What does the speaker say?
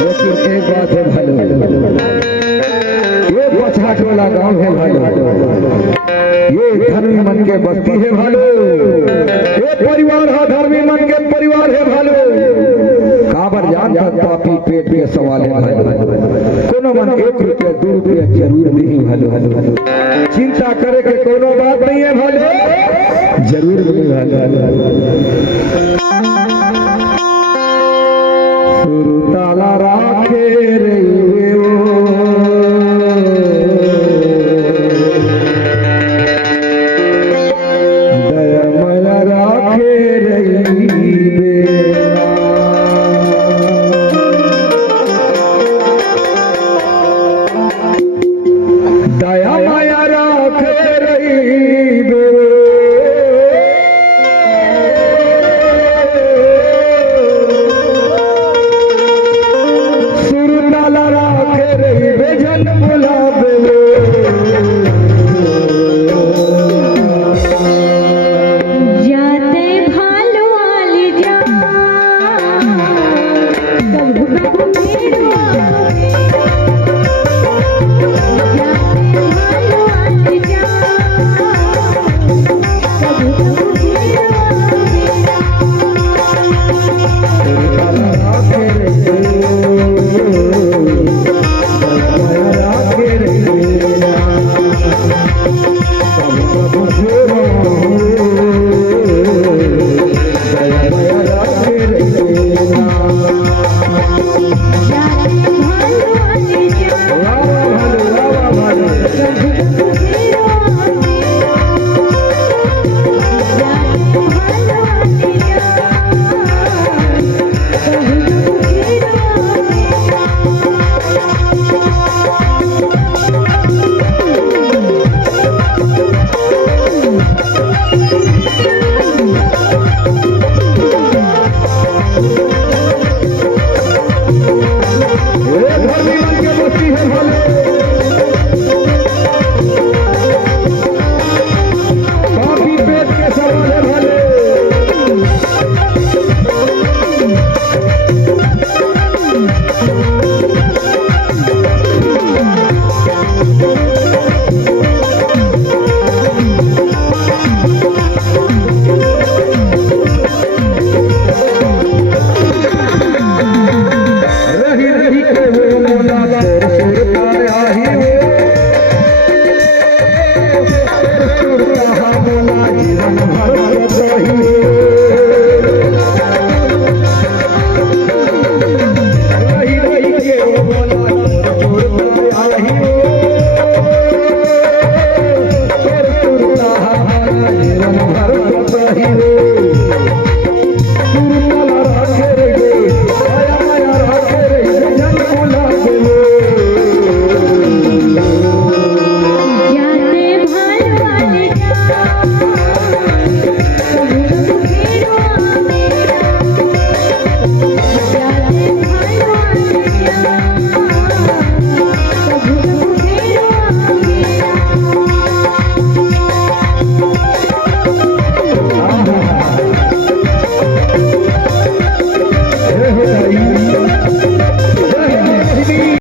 लेकिन एक बात है भालो, ये पछाट वाला गांव है भालो, ये धर्मी मन के बस्ती है भालो, ये परिवार है धर्मी मन के परिवार है भालो। काबर जान तक पापी पेट के सवाल है भालो, कोनो मन 1 रुपया 2 रुपया जरूर नहीं भालो, चिंता करे के कोनो बात नहीं है भालो, जरूर नहीं भालो। सुरताला राखे रे